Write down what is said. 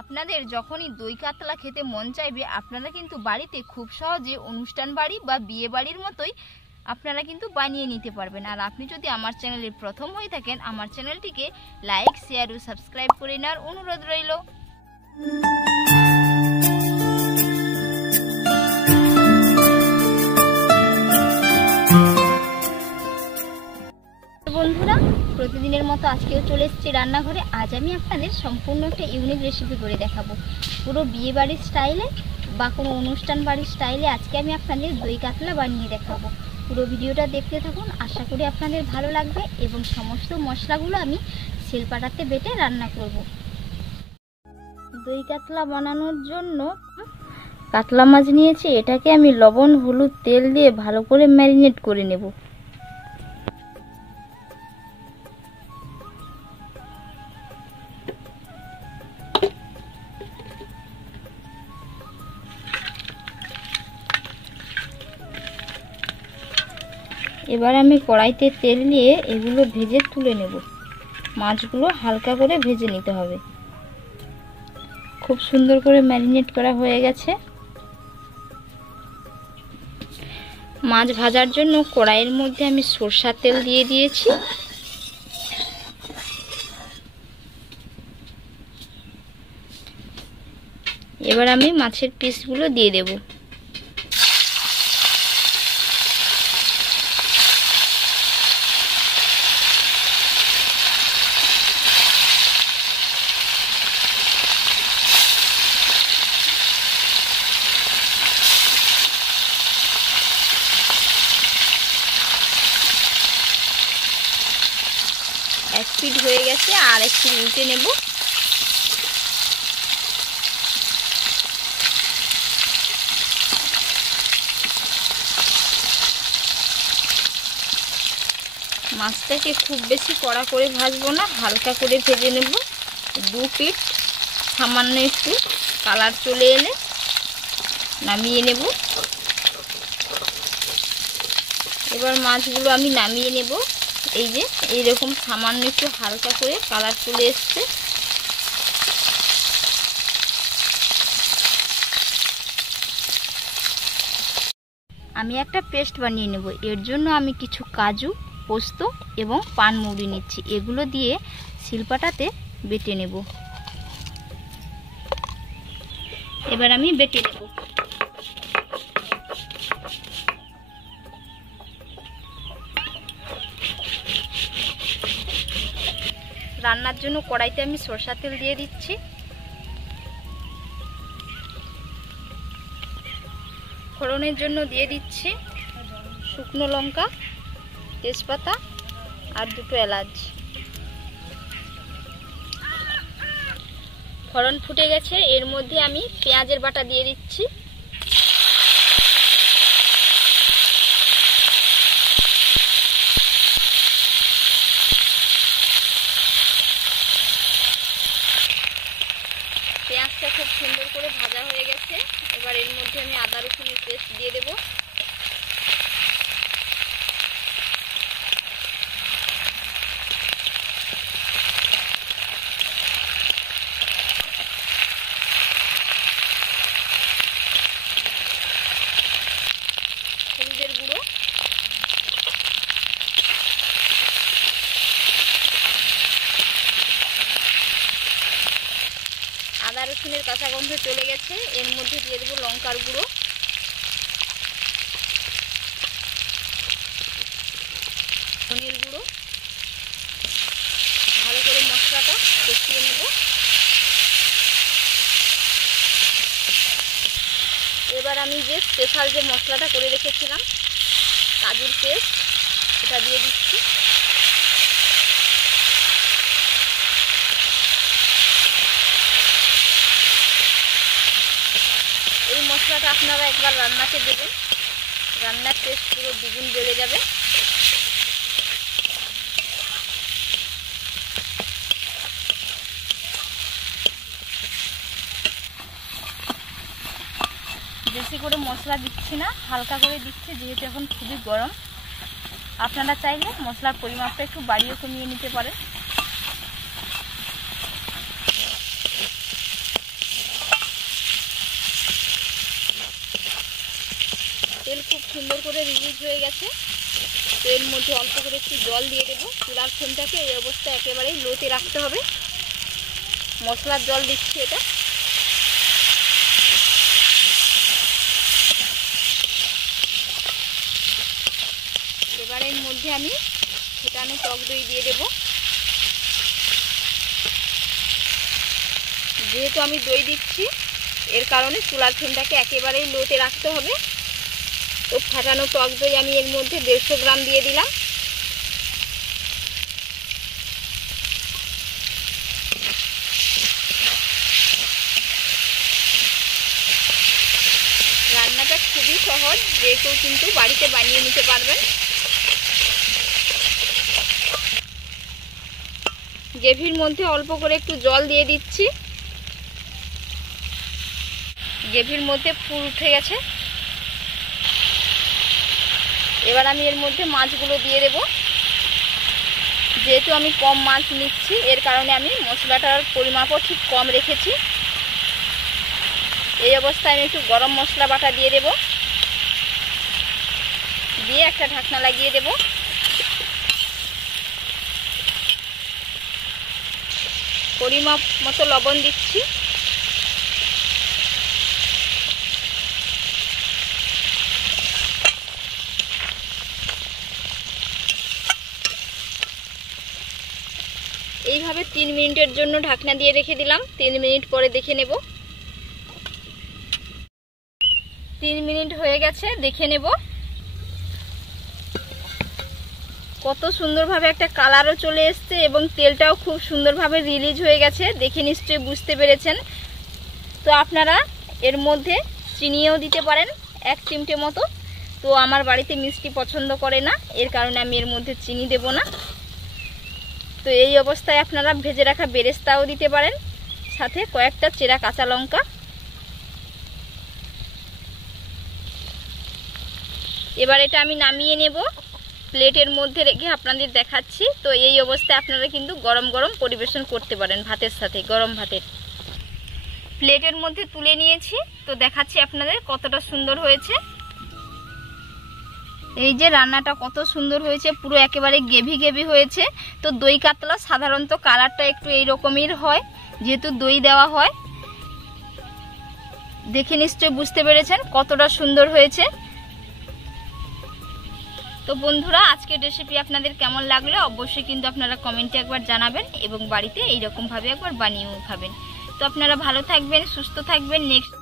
আপনাদের যখনই দই কাতলা খেতে মন চাইবে আপনারা কিন্তু বাড়িতে খুব সহজে অনুষ্ঠান বাড়ি বা বিয়ে বাড়ির মতোই আপনারা কিন্তু বানিয়ে নিতে পারবেন। আর আপনি যদি আমার চ্যানেলের প্রথম হয়ে থাকেন আমার চ্যানেলটিকে লাইক শেয়ার ও সাবস্ক্রাইব করে নেওয়ার অনুরোধ রইল। বন্ধুরা, প্রতিদিনের মতো আজকেও চলে এসেছি রান্নাঘরে। আজ আমি আপনাদের সম্পূর্ণ একটা ইউনিক রেসিপি করে দেখাবো, পুরো বিয়ে বাড়ির স্টাইলে বা কোনো অনুষ্ঠান বাড়ির স্টাইলে আজকে আমি আপনাদের দই কাতলা বানিয়ে দেখাবো। পুরো ভিডিওটা দেখতে থাকুন, আশা করি আপনাদের ভালো লাগবে। এবং সমস্ত মশলাগুলো আমি শিলপাটাতে বেটে রান্না করব। দই কাতলা বানানোর জন্য কাতলা মাছ নিয়েছি, এটাকে আমি লবণ হলুদ তেল দিয়ে ভালো করে ম্যারিনেট করে নেব। এবার আমি কড়াইতে তেল দিয়ে এগুলো ভেজে তুলে নেব। মাছগুলো হালকা করে ভেজে নিতে হবে। খুব সুন্দর করে ম্যারিনেট করা হয়ে গেছে। মাছ ভাজার জন্য কড়াইয়ের মধ্যে আমি সরষের তেল দিয়ে দিয়েছি। এবার আমি মাছের পিসগুলো দিয়ে দেব। এক পিঠ হয়ে গেছে, আর একটু উল্টে নেব। মাছটাকে খুব বেশি কড়া করে ভাজবো না, হালকা করে ভেজে নেব। দু পিঠ সামান্য একটু কালার চলে এলে নামিয়ে নেব। এবার মাছগুলো আমি নামিয়ে নেব। এই যে এইরকম সামান্য একটু হালকা করে কালার চলে এসছে। আমি একটা পেস্ট বানিয়ে নেব। এর জন্য আমি কিছু কাজু, পোস্ত এবং পানমৌরি নিচ্ছি। এগুলো দিয়ে শিলপাটাতে বেটে নেব। এবার আমি বেটে নেব। রান্নার জন্য কড়াইতে আমি সরষের তেল দিয়ে দিচ্ছি। ফোড়নের জন্য দিয়ে দিচ্ছি শুকনো লঙ্কা, তেজপাতা আর দুটো এলাচ। ফোড়ন ফুটে গেছে, এর মধ্যে আমি পেঁয়াজের বাটা দিয়ে দিচ্ছি। পেঁয়াজটা খুব সুন্দর করে ভাজা হয়ে গেছে। এবার এর মধ্যে আমি আদা রসুনের পেস্ট দিয়ে দেব। হলুদের গুঁড়ো, আদা রসুনের কাঁচা গন্ধ চলে গেছে। এর মধ্যে দিয়ে দেবো লঙ্কার গুঁড়ো, ধনের গুঁড়ো। ভালো করে মশলাটা কষিয়ে নেব। এবার আমি যে স্পেশাল যে মশলাটা করে রেখেছিলাম কাজুর পেস্ট, এটা দিয়ে দিচ্ছি। এই মশলাটা আপনারা একবার রান্নাতে দেবেন, রান্নার টেস্ট পুরো দ্বিগুণ বেড়ে যাবে। বেশি করে মশলা দিচ্ছি না, হালকা করে দিচ্ছি, যেহেতু এখন খুবই গরম। আপনারা চাইলে মশলার পরিমাপটা একটু বাড়িয়ে কমিয়ে নিতে পারেন। সুন্দর করে রিলিজ হয়ে গেছে। তো এর মধ্যে অল্প করে একটু জল দিয়ে দেবো। চুলার ফ্লেমটাকে এই অবস্থায় একেবারেই লোতে রাখতে হবে। মশলার জল দিচ্ছি এটা। এবার এর মধ্যে আমি ফেটানো টক দই দিয়ে দেব। যেহেতু আমি দই দিচ্ছি এর কারণে চুলার ফ্লেমটাকে একেবারেই লোতে রাখতে হবে। তো ফেটানো টক দই আমি এর মধ্যে 150 গ্রাম দিয়ে দিলাম। রান্নাটা খুবই সহজ, যে কেউ কিন্তু বাড়িতে বানিয়ে নিতে পারবেন। গ্রেভির মধ্যে অল্প করে একটু জল দিয়ে দিচ্ছি। গ্রেভির মধ্যে ফুল উঠে গেছে। এবার আমি এর মধ্যে মাছগুলো দিয়ে দেব। যেহেতু আমি কম মাছ নিচ্ছি এর কারণে আমি মশলাটার পরিমাপও ঠিক কম রেখেছি। এই অবস্থায় আমি একটু গরম মশলা বাটা দিয়ে দেব। দিয়ে একটা ঢাকনা লাগিয়ে দেব। পরিমাপ মতো লবণ দিচ্ছি। এইভাবে 3 মিনিটের জন্য ঢাকনা দিয়ে রেখে দিলাম। 3 মিনিট পরে দেখে নেব। 3 মিনিট হয়ে গেছে, দেখে নেব। কত সুন্দরভাবে একটা কালারও চলে এসছে এবং তেলটাও খুব সুন্দরভাবে রিলিজ হয়ে গেছে। দেখে নিশ্চয়ই বুঝতে পেরেছেন। তো আপনারা এর মধ্যে চিনিও দিতে পারেন 1 চিমটে মতো। তো আমার বাড়িতে মিষ্টি পছন্দ করে না, এর কারণে আমি এর মধ্যে চিনি দেব না। তো এই অবস্থায় আপনারা ভেজে রাখা বেরেস্তাও দিতে পারেন, সাথে কয়েকটা চেরা কাঁচা লঙ্কা। এবার এটা আমি নামিয়ে নেব। প্লেটের মধ্যে রেখে আপনাদের দেখাচ্ছি। তো এই অবস্থায় আপনারা কিন্তু গরম গরম পরিবেশন করতে পারেন ভাতের সাথে, গরম ভাতের। প্লেটের মধ্যে তুলে নিয়েছি। তো দেখাচ্ছি আপনাদের কতটা সুন্দর হয়েছে। এই যে রান্নাটা কত সুন্দর হয়েছে, পুরো একেবারে গ্রেভি গ্রেভি হয়েছে। তো দই কাতলা সাধারণত কালারটা একটু এই রকমের হয়, যেহেতু দই দেওয়া হয়। দেখে নিশ্চয়ই বুঝতে পেরেছেন কতটা সুন্দর হয়েছে। তো বন্ধুরা, আজকের রেসিপি আপনাদের কেমন লাগলো অবশ্যই কিন্তু আপনারা কমেন্টে একবার জানাবেন এবং বাড়িতে এইরকম ভাবে একবার বানিয়েও খাবেন। তো আপনারা ভালো থাকবেন, সুস্থ থাকবেন। নেক্সট